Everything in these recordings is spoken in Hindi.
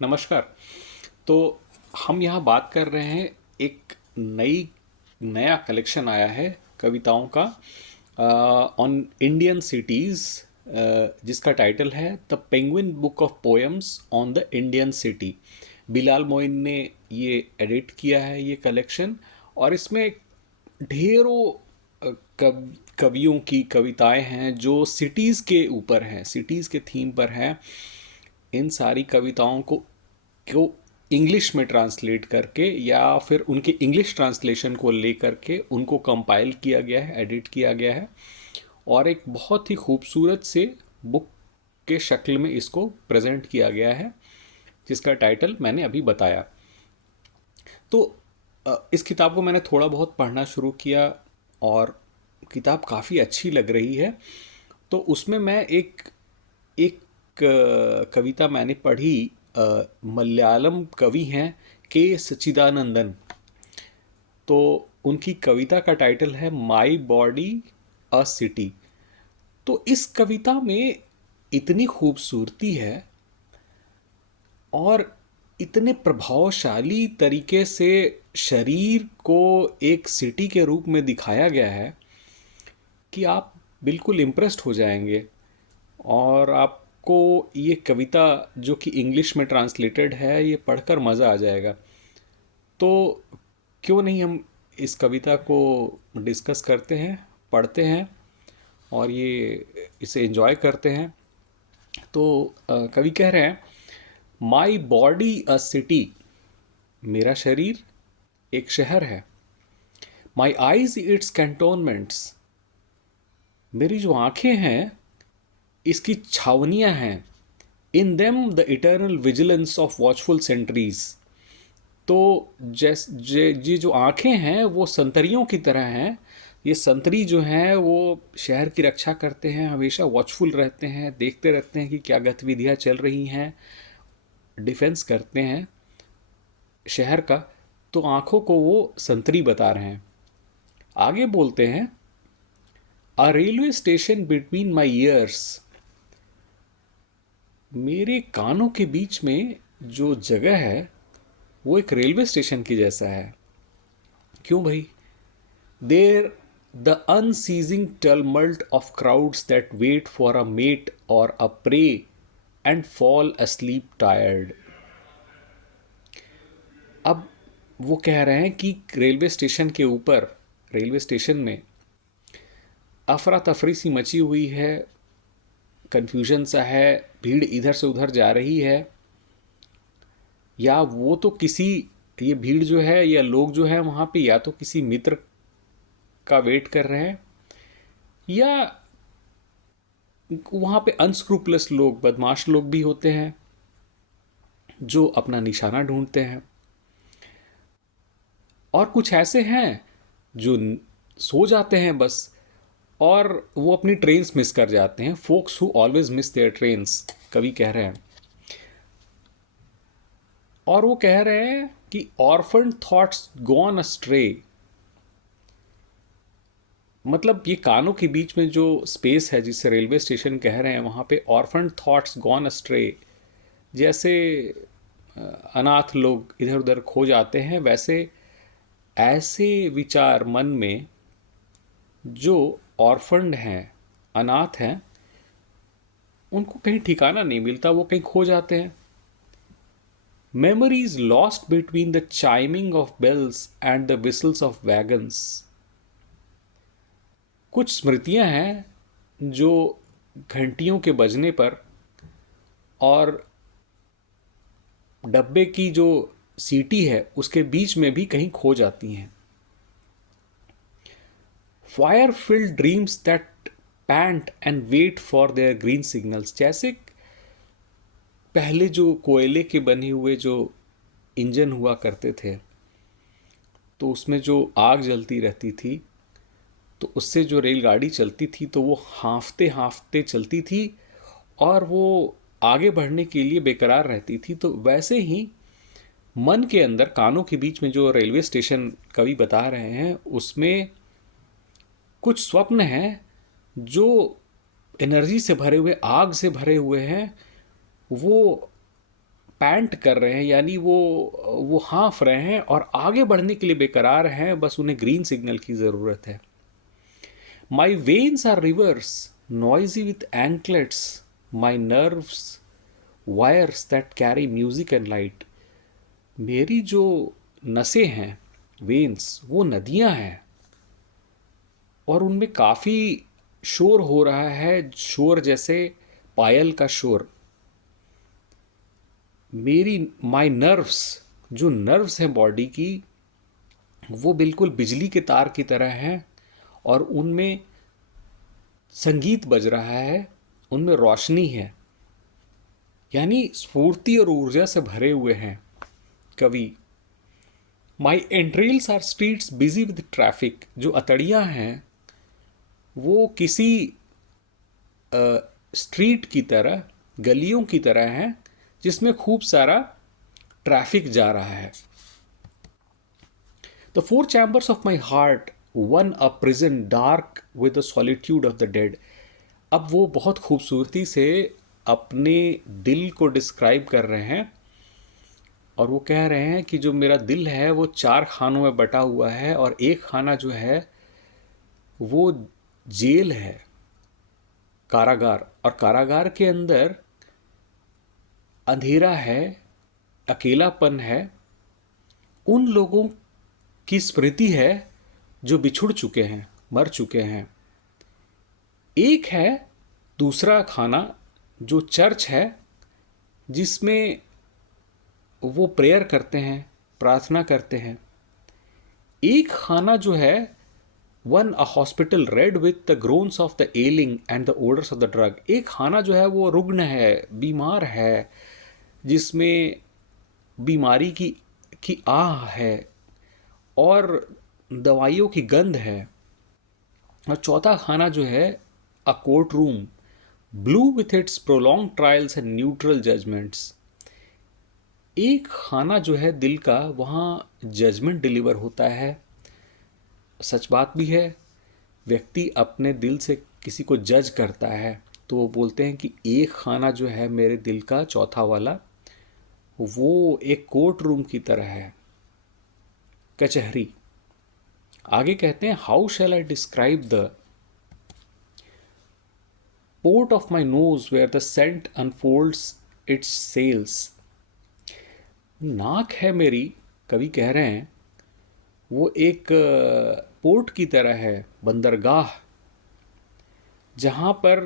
नमस्कार। तो हम यहाँ बात कर रहे हैं, एक नया कलेक्शन आया है कविताओं का ऑन इंडियन सिटीज़, जिसका टाइटल है the Penguin book of poems on the Indian city. Bilal Moin ने ये एडिट किया है ये कलेक्शन, और इसमें ढेरों कवियों की कविताएं हैं जो सिटीज़ के ऊपर हैं, सिटीज़ के थीम पर हैं। इन सारी कविताओं को इंग्लिश में ट्रांसलेट करके या फिर उनके इंग्लिश ट्रांसलेशन को लेकर के उनको कंपाइल किया गया है, एडिट किया गया है, और एक बहुत ही खूबसूरत से बुक के शक्ल में इसको प्रेजेंट किया गया है, जिसका टाइटल मैंने अभी बताया। तो इस किताब को मैंने थोड़ा बहुत पढ़ना शुरू किया और किताब काफ़ी अच्छी लग रही है। तो उसमें मैं एक एक कविता मैंने पढ़ी। मलयालम कवि हैं के सच्चिदानंदन। तो उनकी कविता का टाइटल है माई बॉडी अ सिटी। तो इस कविता में इतनी खूबसूरती है और इतने प्रभावशाली तरीके से शरीर को एक सिटी के रूप में दिखाया गया है कि आप बिल्कुल इम्प्रेस्ड हो जाएंगे। और आपको ये कविता, जो कि इंग्लिश में ट्रांसलेटेड है, ये पढ़कर मज़ा आ जाएगा। तो क्यों नहीं हम इस कविता को डिस्कस करते हैं, पढ़ते हैं और ये इसे एंजॉय करते हैं। तो कवि कह रहे हैं, माई बॉडी अ सिटी, मेरा शरीर एक शहर है। माई आईज इट्स कैंटोनमेंट्स, मेरी जो आंखें हैं इसकी छावनियां हैं। In them the eternal vigilance of watchful centres. तो ये जो आंखें हैं वो संतरियों की तरह हैं। ये संतरी जो हैं वो शहर की रक्षा करते हैं, हमेशा वॉचफुल रहते हैं, देखते रहते हैं कि क्या गतिविधियां चल रही हैं, डिफेंस करते हैं शहर का। तो आंखों को वो संतरी बता रहे हैं। आगे बोलते हैं, a railway station between my ears, मेरे कानों के बीच में जो जगह है वो एक रेलवे स्टेशन की जैसा है। क्यों भाई? There the unceasing tumult of crowds that wait for a mate or a prey and fall asleep tired. अब वो कह रहे हैं कि रेलवे स्टेशन के ऊपर, रेलवे स्टेशन में अफरा तफरी सी मची हुई है, कन्फ्यूजन सा है, भीड़ इधर से उधर जा रही है। या वो तो किसी, ये भीड़ जो है या लोग जो है वहाँ पे, या तो किसी मित्र का वेट कर रहे हैं, या वहाँ पे अनस्क्रूपलस लोग, बदमाश लोग भी होते हैं जो अपना निशाना ढूंढते हैं। और कुछ ऐसे हैं जो सो जाते हैं बस, और वो अपनी ट्रेन्स मिस कर जाते हैं। Folks who always miss their trains, कवि कह रहे हैं। और वो कह रहे हैं कि ऑर्फन थॉट्स गॉन अस्ट्रे, मतलब ये कानों के बीच में जो स्पेस है जिसे रेलवे स्टेशन कह रहे हैं, वहाँ पे ऑर्फन थॉट्स गॉन अस्ट्रे, जैसे अनाथ लोग इधर उधर खो जाते हैं, वैसे ऐसे विचार मन में जो ऑर्फन्ड हैं, अनाथ हैं, उनको कहीं ठिकाना नहीं मिलता, वो कहीं खो जाते हैं। Memories lost between the chiming of bells and the whistles of wagons, कुछ स्मृतियां हैं जो घंटियों के बजने पर और डब्बे की जो सीटी है उसके बीच में भी कहीं खो जाती हैं। Fire filled dreams that pant and wait for their green signals, जैसे पहले जो कोयले के बने हुए जो इंजन हुआ करते थे, तो उसमें जो आग जलती रहती थी, तो उससे जो रेलगाड़ी चलती थी तो वो हाँफते हाँफते चलती थी और वो आगे बढ़ने के लिए बेकरार रहती थी। तो वैसे ही मन के अंदर, कानों के बीच में जो रेलवे स्टेशन कवि बता रहे हैं, उसमें कुछ स्वप्न हैं जो एनर्जी से भरे हुए, आग से भरे हुए हैं। वो पैंट कर रहे हैं, यानी वो हाँफ रहे हैं और आगे बढ़ने के लिए बेकरार हैं, बस उन्हें ग्रीन सिग्नल की ज़रूरत है। My veins are rivers noisy with anklets, my nerves wires that carry music and light. मेरी जो नसें हैं, वेन्स, वो नदियां हैं और उनमें काफ़ी शोर हो रहा है, शोर जैसे पायल का शोर। मेरी माई नर्व्स, जो नर्व्स हैं बॉडी की, वो बिल्कुल बिजली के तार की तरह हैं और उनमें संगीत बज रहा है, उनमें रोशनी है, यानी स्फूर्ति और ऊर्जा से भरे हुए हैं कवि। My entrails are streets busy with traffic, जो अतड़ियाँ हैं वो किसी स्ट्रीट की तरह, गलियों की तरह हैं जिसमें खूब सारा ट्रैफिक जा रहा है। The four chambers of my heart one a prison dark with the solitude of the dead. अब वो बहुत खूबसूरती से अपने दिल को डिस्क्राइब कर रहे हैं और वो कह रहे हैं कि जो मेरा दिल है वो 4 खानों में बटा हुआ है और एक खाना जो है वो जेल है, कारागार, और कारागार के अंदर अंधेरा है, अकेलापन है, उन लोगों की स्मृति है जो बिछुड़ चुके हैं, मर चुके हैं। एक है दूसरा खाना जो चर्च है, जिसमें वो प्रेयर करते हैं, प्रार्थना करते हैं। एक खाना जो है one a hospital red with the groans of the ailing and the odours of the drug. एक खाना जो है वो रुग्ण है, बीमार है, जिसमें बीमारी की आह है और दवाइयों की गंध है। और चौथा खाना जो है a courtroom blue with its prolong trials and neutral judgments. एक खाना जो है दिल का, वहाँ जजमेंट डिलीवर होता है। सच बात भी है, व्यक्ति अपने दिल से किसी को जज करता है तो वो बोलते हैं कि एक खाना जो है मेरे दिल का, चौथा वाला, वो एक कोर्ट रूम की तरह है, कचहरी। आगे कहते हैं, how shall I describe the port of my nose where the scent unfolds its sails. नाक है मेरी, कवि कह रहे हैं, वो एक पोर्ट की तरह है, बंदरगाह, जहाँ पर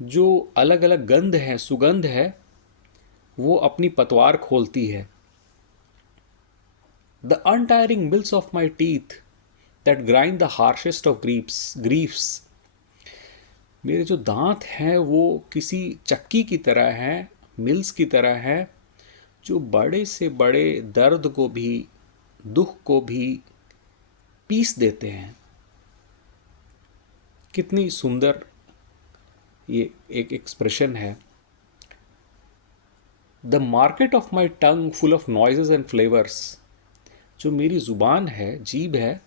जो अलग अलग गंध है, सुगंध है, वो अपनी पतवार खोलती है। The untiring mills of my teeth that grind the harshest of griefs. मेरे जो दांत हैं वो किसी चक्की की तरह हैं, मिल्स की तरह हैं, जो बड़े से बड़े दर्द को भी, दुख को भी पीस देते हैं। कितनी सुंदर ये एक एक्सप्रेशन है। The market of my tongue full of noises and flavours. जो मेरी ज़ुबान है, जीभ है,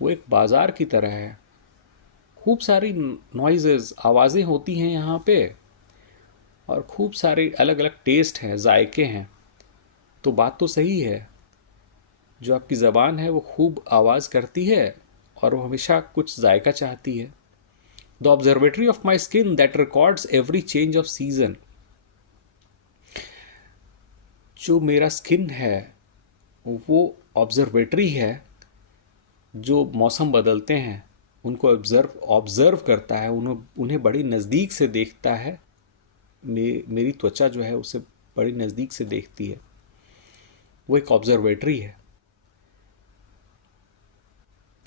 वो एक बाज़ार की तरह है। खूब सारी नॉइजेस, आवाज़ें होती हैं यहाँ पे, और खूब सारे अलग अलग टेस्ट हैं, जायके हैं। तो बात तो सही है, जो आपकी ज़बान है वो खूब आवाज़ करती है और वो हमेशा कुछ जायका चाहती है। The observatory of my skin that records every change off season. जो मेरा स्किन है वो ऑब्जर्वेटरी है, जो मौसम बदलते हैं उनको ऑब्ज़र्व करता है, उन्हें बड़ी नज़दीक से देखता है। मेरी त्वचा जो है उसे बड़ी नज़दीक से देखती है, वो एक ऑब्जर्वेटरी है।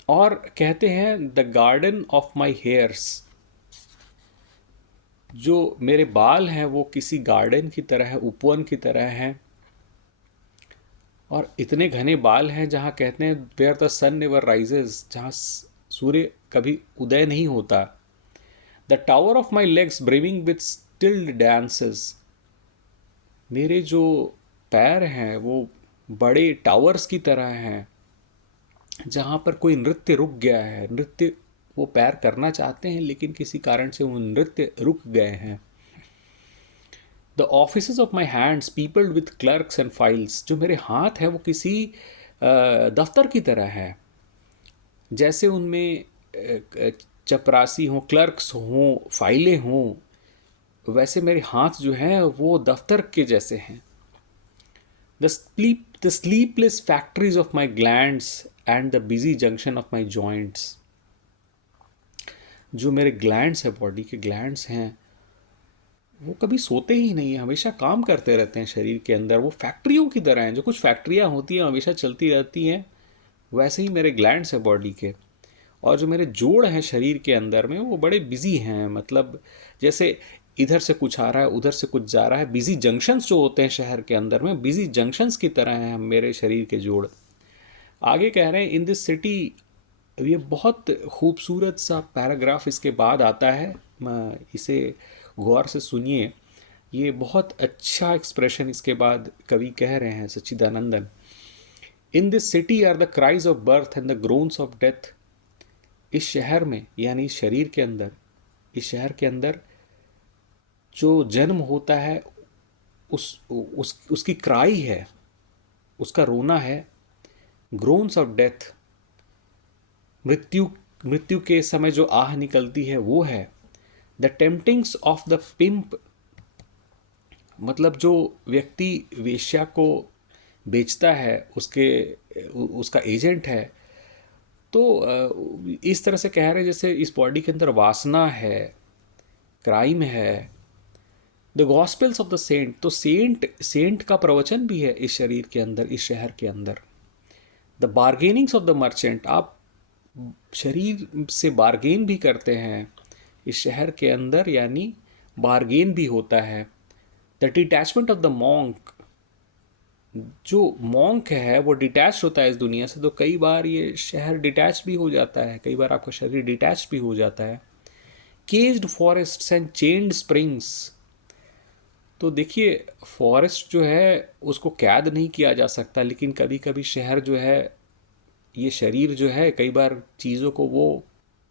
और कहते हैं the garden of my hairs. जो मेरे बाल हैं वो किसी गार्डन की तरह है, उपवन की तरह हैं, और इतने घने बाल हैं जहाँ कहते हैं where the sun never rises, जहाँ सूर्य कभी उदय नहीं होता। The tower of my legs brimming with stilled dances. मेरे जो पैर हैं वो बड़े टावर्स की तरह हैं, जहाँ पर कोई नृत्य रुक गया है। नृत्य वो पैर करना चाहते हैं लेकिन किसी कारण से वो नृत्य रुक गए हैं। The offices of my hands peopled with clerks and files, जो मेरे हाथ हैं वो किसी दफ्तर की तरह है, जैसे उनमें चपरासी हों, क्लर्क्स हों, फाइलें हों, वैसे मेरे हाथ जो हैं वो दफ्तर के जैसे हैं. The sleepless factories of my glands and the busy junction of my joints. जो मेरे ग्लैंड्स है, बॉडी के ग्लैंड्स हैं, वो कभी सोते ही नहीं है, हमेशा काम करते रहते हैं शरीर के अंदर. वो फैक्ट्रियों की तरह हैं. जो कुछ फैक्ट्रियाँ होती हैं हमेशा चलती रहती हैं, वैसे ही मेरे ग्लैंड्स हैं बॉडी के. और जो मेरे जोड़ हैं शरीर के अंदर में, वो बड़े बिजी हैं. मतलब जैसे इधर से कुछ आ रहा है, उधर से कुछ जा रहा है. बिजी जंक्शंस जो होते हैं शहर के अंदर में, बिजी जंक्शंस की तरह हैं मेरे शरीर के जोड़. आगे कह रहे हैं इन दिस सिटी. ये बहुत खूबसूरत सा पैराग्राफ इसके बाद आता है, इसे गौर से सुनिए. ये बहुत अच्छा एक्सप्रेशन इसके बाद कवि कह रहे हैं, Satchidanandan. In this city are the cries of birth and the groans of death. इस शहर में, यानी इस शरीर के अंदर, इस शहर के अंदर जो जन्म होता है, उसकी क्राई है, उसका रोना है. ग्रोन्स ऑफ डेथ, मृत्यु के समय जो आह निकलती है वो है. द टेम्पटिंग्स ऑफ द पिंप, मतलब जो व्यक्ति वेश्या को बेचता है, उसका एजेंट है. तो इस तरह से कह रहे हैं जैसे इस बॉडी के अंदर वासना है, क्राइम है. The gospels of the saint, तो सेंट का प्रवचन भी है इस शरीर के अंदर, इस शहर के अंदर. द बार्गेनिंग्स ऑफ द मर्चेंट, आप शरीर से बार्गेन भी करते हैं इस शहर के अंदर, यानी बार्गेन भी होता है. The detachment of the monk, जो मॉन्क है वो डिटैच होता है इस दुनिया से, तो कई बार ये शहर डिटैच भी हो जाता है, कई बार आपका शरीर डिटैच भी हो जाता है. Caged forests and chained springs, तो देखिए फॉरेस्ट जो है उसको कैद नहीं किया जा सकता, लेकिन कभी कभी शहर जो है, ये शरीर जो है, कई बार चीज़ों को वो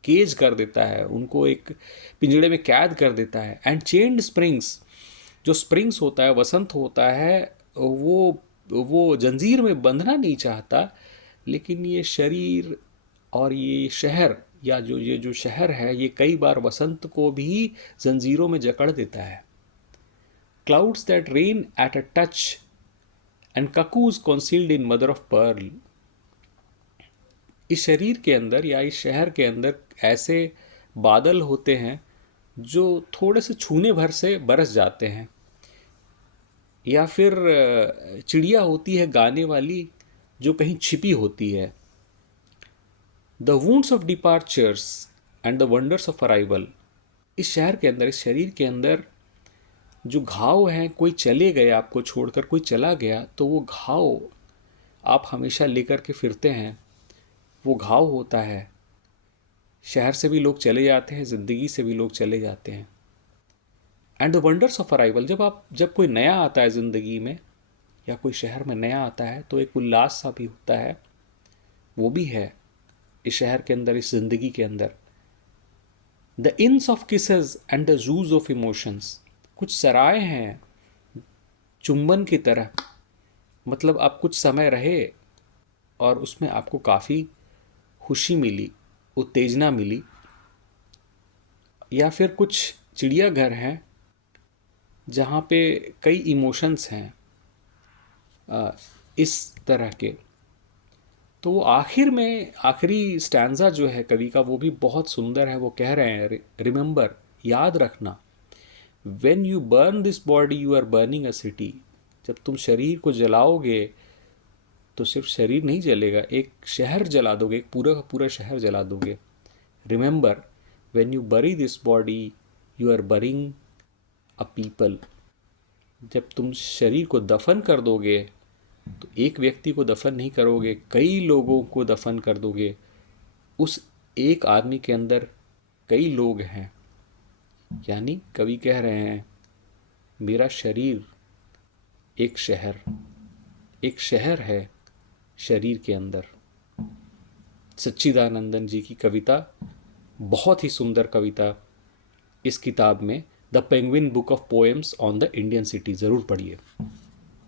केज कर देता है, उनको एक पिंजड़े में कैद कर देता है. एंड चेन्ड स्प्रिंग्स, जो स्प्रिंग्स होता है, वसंत होता है, वो जंजीर में बंधना नहीं चाहता, लेकिन ये शरीर और ये शहर, या ये जो शहर है, ये कई बार वसंत को भी जंजीरों में जकड़ देता है. Clouds that rain at a touch and cuckoos concealed in mother of pearl. इस शरीर के अंदर या इस शहर के अंदर ऐसे बादल होते हैं जो थोड़े से छूने भर से बरस जाते हैं. या फिर चिड़िया होती है गाने वाली, जो कहीं छिपी होती है. The wounds of departures and the wonders of arrival. इस शहर के अंदर, इस शरीर के अंदर जो घाव हैं, कोई चले गए आपको छोड़कर, कोई चला गया, तो वो घाव आप हमेशा लेकर के फिरते हैं, वो घाव होता है. शहर से भी लोग चले जाते हैं, ज़िंदगी से भी लोग चले जाते हैं. And the wonders of arrival, जब कोई नया आता है ज़िंदगी में, या कोई शहर में नया आता है, तो एक उल्लास सा भी होता है, वो भी है इस शहर के अंदर, इस ज़िंदगी के अंदर. The inns of kisses and the juice of emotions, कुछ सराय हैं चुंबन की तरह, मतलब आप कुछ समय रहे और उसमें आपको काफ़ी खुशी मिली, उत्तेजना मिली. या फिर कुछ चिड़ियाघर हैं जहाँ पे कई इमोशंस हैं इस तरह के. तो वो आखिर में, आखिरी स्टैंजा जो है कवि का, वो भी बहुत सुंदर है. वो कह रहे हैं, रिमेंबर, याद रखना, when you burn this body you are burning a city. जब तुम शरीर को जलाओगे तो सिर्फ शरीर नहीं जलेगा, एक शहर जला दोगे, एक पूरा का पूरा शहर जला दोगे. Remember, when you bury this body you are burying a people. जब तुम शरीर को दफन कर दोगे तो एक व्यक्ति को दफन नहीं करोगे, कई लोगों को दफन कर दोगे. उस एक आदमी के अंदर कई लोग हैं. यानी कवि कह रहे हैं, मेरा शरीर एक शहर है शरीर के अंदर. सच्चिदानंदन जी की कविता, बहुत ही सुंदर कविता इस किताब में the Penguin book of poems on the Indian city, ज़रूर पढ़िए।